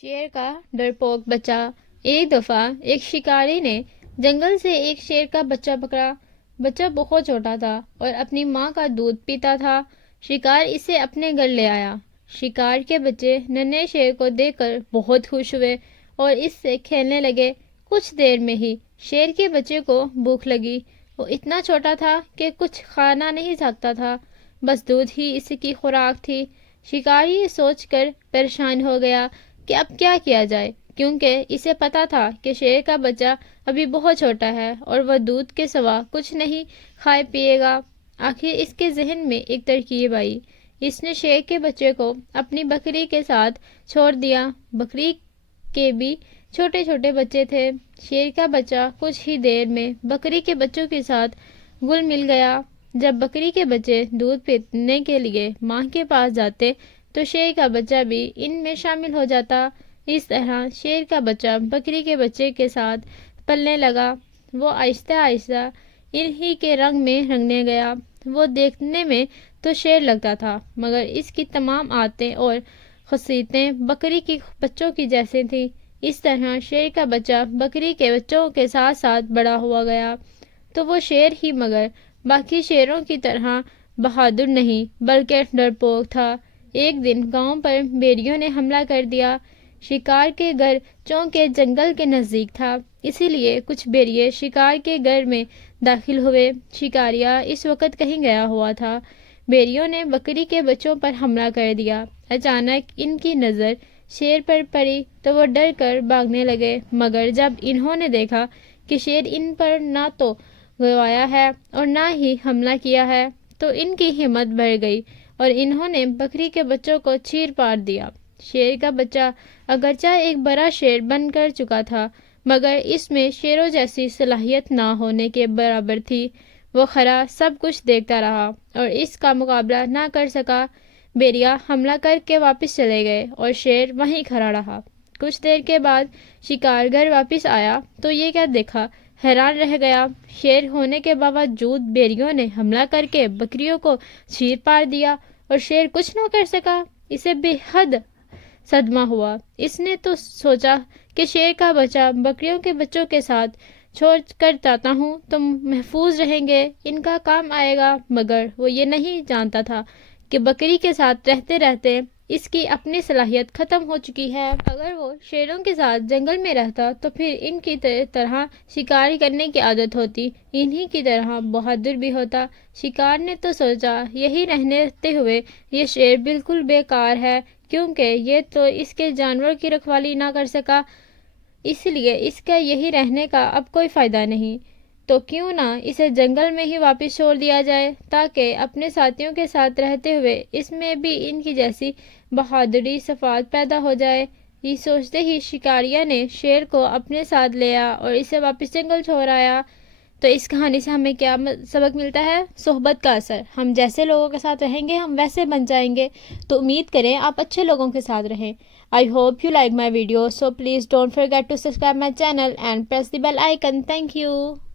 شیر کا ڈرپوک بچہ۔ ایک دفعہ ایک شکاری نے جنگل سے ایک شیر کا بچہ پکڑا۔ بچہ بہت چھوٹا تھا اور اپنی ماں کا دودھ پیتا تھا۔ شکار اسے اپنے گھر لے آیا۔ شکار کے بچے ننھے شیر کو دیکھ کر بہت خوش ہوئے اور اس سے کھیلنے لگے۔ کچھ دیر میں ہی شیر کے بچے کو بھوک لگی۔ وہ اتنا چھوٹا تھا کہ کچھ کھانا نہیں سکتا تھا، بس دودھ ہی اس کی خوراک تھی۔ شکاری یہ سوچ کر پریشان ہو گیا کہ اب کیا کیا جائے، کیونکہ اسے پتا تھا کہ شیر کا بچہ ابھی بہت چھوٹا ہے اور وہ دودھ کے سوا کچھ نہیں کھائے پیے گا۔ آخر اس کے ذہن میں ایک ترکیب آئی۔ اس نے شیر کے بچے کو اپنی بکری کے ساتھ چھوڑ دیا۔ بکری کے بھی چھوٹے چھوٹے بچے تھے۔ شیر کا بچہ کچھ ہی دیر میں بکری کے بچوں کے ساتھ گل مل گیا۔ جب بکری کے بچے دودھ پینے کے لیے ماں کے پاس جاتے تو شیر کا بچہ بھی ان میں شامل ہو جاتا۔ اس طرح شیر کا بچہ بکری کے بچے کے ساتھ پلنے لگا۔ وہ آہستہ آہستہ انہی کے رنگ میں رنگنے گیا۔ وہ دیکھنے میں تو شیر لگتا تھا، مگر اس کی تمام عادتیں اور خصوصیتیں بکری کے بچوں کی جیسی تھیں۔ اس طرح شیر کا بچہ بکری کے بچوں کے ساتھ ساتھ بڑا ہوا گیا۔ تو وہ شیر ہی مگر باقی شیروں کی طرح بہادر نہیں بلکہ ڈرپوک تھا۔ ایک دن گاؤں پر بھیڑیوں نے حملہ کر دیا۔ شکار کے گھر چونکہ جنگل کے نزدیک تھا، اسی لیے کچھ بھیڑیے شکار کے گھر میں داخل ہوئے۔ شکاریہ اس وقت کہیں گیا ہوا تھا۔ بھیڑیوں نے بکری کے بچوں پر حملہ کر دیا۔ اچانک ان کی نظر شیر پر پڑی تو وہ ڈر کر بھاگنے لگے، مگر جب انہوں نے دیکھا کہ شیر ان پر نہ تو گھوایا ہے اور نہ ہی حملہ کیا ہے تو ان کی ہمت بڑھ گئی اور انہوں نے بکری کے بچوں کو چیر پار دیا۔ شیر کا بچہ اگرچہ ایک بڑا شیر بن کر چکا تھا، مگر اس میں شیروں جیسی صلاحیت نہ ہونے کے برابر تھی۔ وہ کھڑا سب کچھ دیکھتا رہا اور اس کا مقابلہ نہ کر سکا۔ بھیڑیا حملہ کر کے واپس چلے گئے اور شیر وہیں کھڑا رہا۔ کچھ دیر کے بعد شکار گھر واپس آیا تو یہ کیا دیکھا، حیران رہ گیا۔ شیر ہونے کے باوجود بھیڑیوں نے حملہ کر کے بکریوں کو چیر پار دیا اور شیر کچھ نہ کر سکا۔ اسے بے حد صدمہ ہوا۔ اس نے تو سوچا کہ شیر کا بچہ بکریوں کے بچوں کے ساتھ چھوڑ کر جاتا ہوں تو محفوظ رہیں گے، ان کا کام آئے گا، مگر وہ یہ نہیں جانتا تھا کہ بکری کے ساتھ رہتے رہتے اس کی اپنی صلاحیت ختم ہو چکی ہے۔ اگر وہ شیروں کے ساتھ جنگل میں رہتا تو پھر ان کی طرح شکاری کرنے کی عادت ہوتی، انہی کی طرح بہادر بھی ہوتا۔ شکار نے تو سوچا یہی رہتے ہوئے یہ شیر بالکل بیکار ہے، کیونکہ یہ تو اس کے جانور کی رکھوالی نہ کر سکا، اس لیے اس کا یہی رہنے کا اب کوئی فائدہ نہیں۔ تو کیوں نہ اسے جنگل میں ہی واپس چھوڑ دیا جائے تاکہ اپنے ساتھیوں کے ساتھ رہتے ہوئے اس میں بھی ان کی جیسی بہادری صفات پیدا ہو جائے۔ یہ سوچتے ہی شکاریہ نے شیر کو اپنے ساتھ لیا اور اسے واپس جنگل چھوڑ آیا۔ تو اس کہانی سے ہمیں کیا سبق ملتا ہے؟ صحبت کا اثر۔ ہم جیسے لوگوں کے ساتھ رہیں گے ہم ویسے بن جائیں گے۔ تو امید کریں آپ اچھے لوگوں کے ساتھ رہیں۔ I hope you like my video, so please don't forget to subscribe my channel and press the bell icon. Thank you.